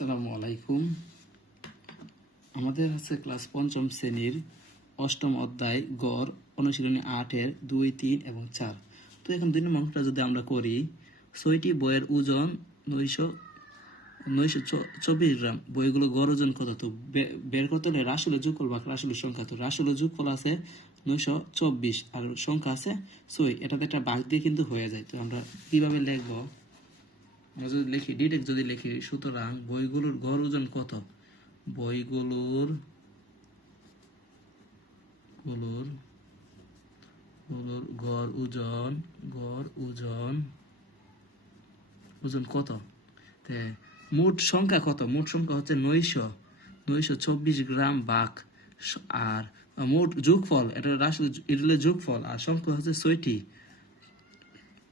আসসালামু আলাইকুম। আমাদের আছে ক্লাস পঞ্চম শ্রেণীর অষ্টম অধ্যায় গড় অনুশীলনী 8-এর 2, 3 এবং 4। তো এখন 2 নম্বর অঙ্কটা যদি আমরা করি, 6টি বইয়ের ওজন 924 গ্রাম। বইগুলো গড় ওজন কত? তো বের করতে হলে রাশিল যোগফল বা রাশিল সংখ্যা। তো রাশিল যোগফল আছে 924 আর সংখ্যা আছে 6। এটাতে একটা ভাগ দিয়ে কিন্তু হয়ে যায়। তো আমরা কিভাবে লিখবো? আমরা যদি লিখি ডিরেক্ট যদি লিখি, সুতরাং বইগুলোর গড় ওজন কত? বইগুলোর গড় ওজন কত? তে মোট সংখ্যা কত? মোট সংখ্যা হচ্ছে 924 গ্রাম ভাগ আর মোট যোগফল, এটা আসলে যোগফল, আর সংখ্যা হচ্ছে 6টি।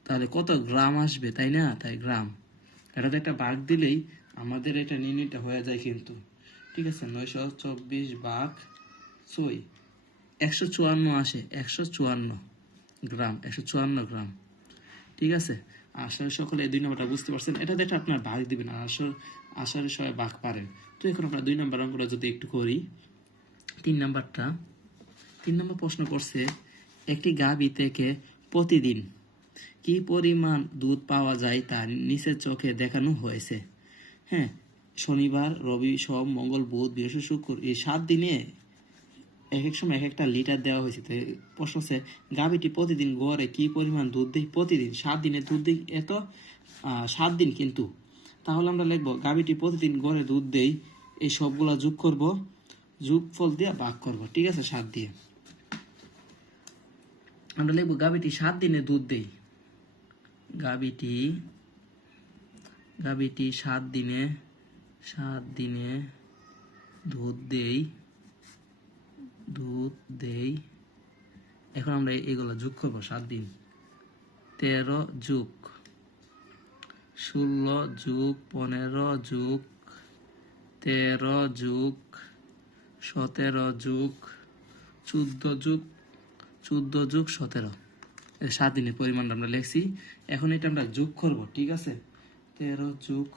তাহলে কত গ্রাম আসবে, তাই না? তাই গ্রাম। এটাতে একটা ভাগ দিলেই আমাদের এটা নির্ণয়টা হয়ে যায় কিন্তু। ঠিক আছে, 924 ভাগ 6 154 আসে। 154 গ্রাম, 154 গ্রাম। ঠিক আছে, আসলে সকলে এই 2 নম্বরটা বুঝতে পারছেন। এটাতে একটা আপনার ভাগ দিবেন, আর আসলে সবাই ভাগ পারেন। তো এখন আমরা 2 নম্বর অঙ্কটা যদি একটু করি, 3 নম্বর প্রশ্ন করছে, একটি গাভী থেকে প্রতিদিন কি পরিমাণ দুধ পাওয়া যায় তা নিচের চোখে দেখানো হয়েছে। হ্যাঁ, শনিবার, রবি, সোম, মঙ্গল, বুধ, বৃহস্পতি, শুক্র, এই 7 দিনে এক এক সময় এক একটা লিটার দেওয়া হয়েছে। তো প্রশ্ন হচ্ছে, গাভীটি প্রতিদিন গড়ে কি পরিমাণ দুধ দেয়? প্রতিদিন 7 দিনে দুধ দেয়, এত 7 দিন কিন্তু। তাহলে আমরা লিখবো গাভীটি প্রতিদিন গড়ে দুধ দেয়, এই সবগুলা যোগ করব, যোগফল দিয়ে ভাগ করব। ঠিক আছে, 7 দিয়ে আমরা লিখবো গাভীটি 7 দিনে দুধ দেয়। গাভীটি 7 দিনে দুধ দেই। এখন আমরা এগুলো যোগ করবো। 7 দিন 13 যোগ 16 যোগ 15 যোগ 13 যোগ 17 যোগ 14 যোগ 17, 7 দিনের পরিমাণটা আমরা লিখছি। এখন এটা আমরা যোগ করব। ঠিক আছে, 13 যোগ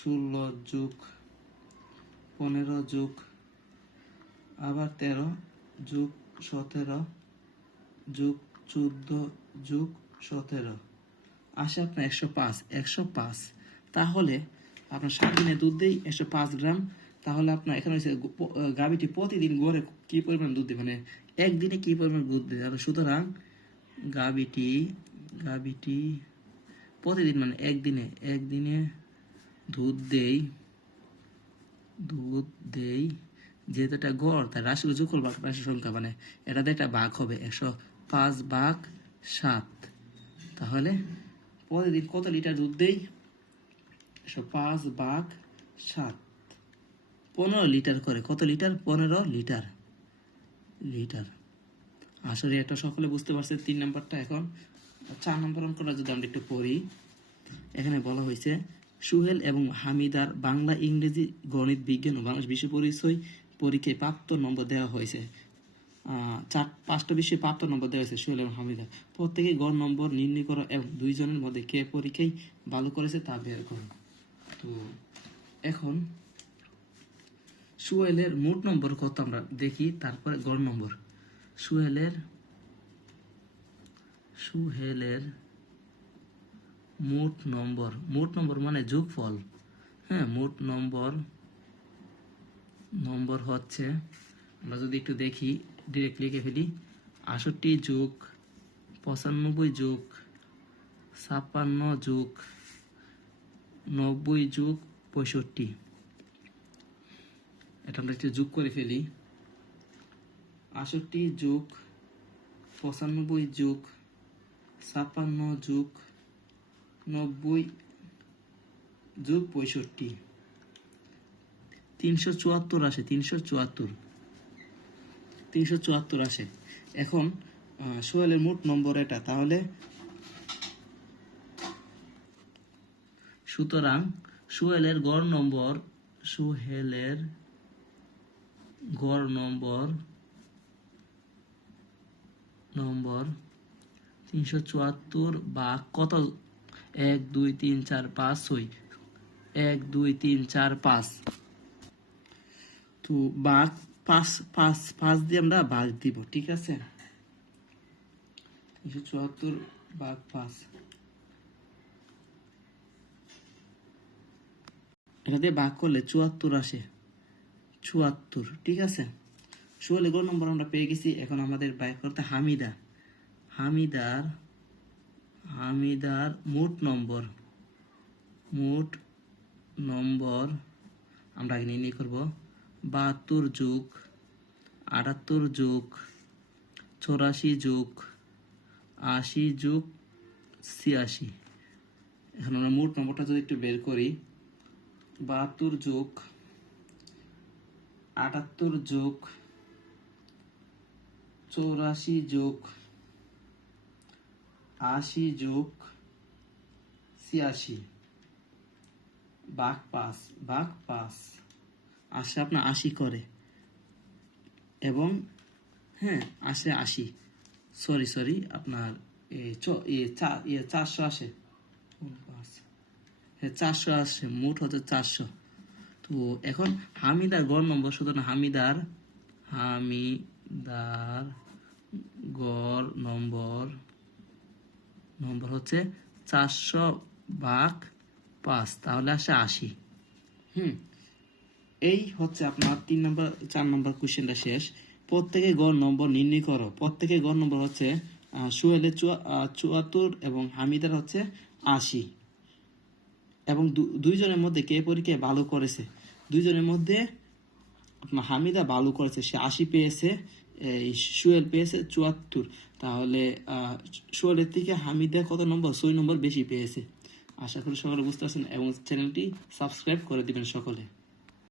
16 যোগ 15 যোগ আবার 13 যোগ 17 যোগ 14 যোগ 17 আসে আপনার 105। তাহলে আপনার 7 দিনে দুধ দেই 105 গ্রাম। তাহলে আপনার এখানে হচ্ছে গাভীটি প্রতিদিন গড়ে কি পরিমাণ দুধ দেয়, মানে একদিনে কি পরিমাণ দুধ দেয়। আর সুতরাং গাভীটি প্রতিদিন মানে একদিনে দুধ দেই যেহেতু এটা গড়, তাই রাশির যোগফল বা রাশির সংখ্যা, মানে এটাতে একটা ভাগ হবে 105 ভাগ 7। তাহলে প্রতিদিন কত লিটার দুধ দেই? 105 ভাগ 7, 15 লিটার করে। কত লিটার? 15 লিটার। আসলে এটা সকলে বুঝতে পারছে 3 নাম্বারটা। এখন 4 নম্বর অঙ্কটা যদি আমরা একটু পড়ি, এখানে বলা হয়েছে, সুহেল এবং হামিদার বাংলা, ইংরেজি, গণিত, বিজ্ঞান ও বাংলাদেশ বিশ্ব পরিচয় পরীক্ষায় প্রাপ্ত নম্বর দেওয়া হয়েছে। 5টা বিষয়ে প্রাপ্ত নম্বর দেওয়া হয়েছে সুহেল এবং হামিদার। প্রত্যেকে গড় নম্বর নির্ণয় করো এবং 2 জনের মধ্যে কে পরীক্ষায় ভালো করেছে তা বের করো। তো এখন সুহেলের মোট নম্বর কত আমরা দেখি, তারপরে গড় নম্বর। সুহেলের মোট নম্বর মানে যোগফল। হ্যাঁ, মোট নম্বর হচ্ছে, আমরা যদি একটু দেখি ডিরেক্ট লিখে ফেলি, 68 যোগ 95 যোগ 56 যোগ 90 যোগ 65। এটা আমরা একটু যোগ করে ফেলি। 68 যোগ 95 যোগ 56 যোগ 90 যোগ 65, 374 আসে। 374 আসে। এখন সোহেলের মোট নম্বর এটা। তাহলে সুতরাং সোহেলের গড় নম্বর 374 বা কত? 1 2 3 4 5 6 1 2 3 4 5। তো ভাগ 5 5 5 দিয়ে আমরা ভাগ দিব, ঠিক আছে। 374 ভাগ 5, এটা দিয়ে ভাগ করলে 74 আসে, 74, ঠিক আছে। 16 নম্বর আমরা পেয়ে গেছি। এখন আমাদের বাইর করতে হামিদা। হামিদার মোট নম্বর আমরা আগে নির্ণয় করব। 72 যোগ 78 যোগ 84 যোগ 80 যোগ 86। এখন আমরা মোট নম্বরটা যদি একটু বের করি, 72 যোগ 78 যোগ 84 যোগ 80 যোগ 86 ভাগ 5 আসে আপনার 80 করে, এবং হ্যাঁ আসে 80, সরি আপনার 400 আসে, 400 আসে, মোট হচ্ছে 400। তো এখন হামিদার গড় নম্বর, সুতরাং হামিদার গড় নম্বর হচ্ছে 400 ভাগ 5, তাহলে আসে 80। এই হচ্ছে আপনার 4 নম্বর কোশ্চেনটা শেষ। প্রত্যেকে গড় নম্বর নির্ণয় করো। প্রত্যেকে গড় নম্বর হচ্ছে সোহেলের 74 এবং হামিদার হচ্ছে 80, এবং দুইজনের মধ্যে কে পরীক্ষায় ভালো করেছে। দুইজনের মধ্যে আপনার হামিদা ভালো করেছে, সে 80 পেয়েছে, সোহেল পেয়েছে 74। তাহলে সোহেলের থেকে হামিদা কত নম্বর, 6 নম্বর বেশি পেয়েছে। আশা করি সকলে বুঝতে পারছেন, এবং চ্যানেলটি সাবস্ক্রাইব করে দিবেন সকলে।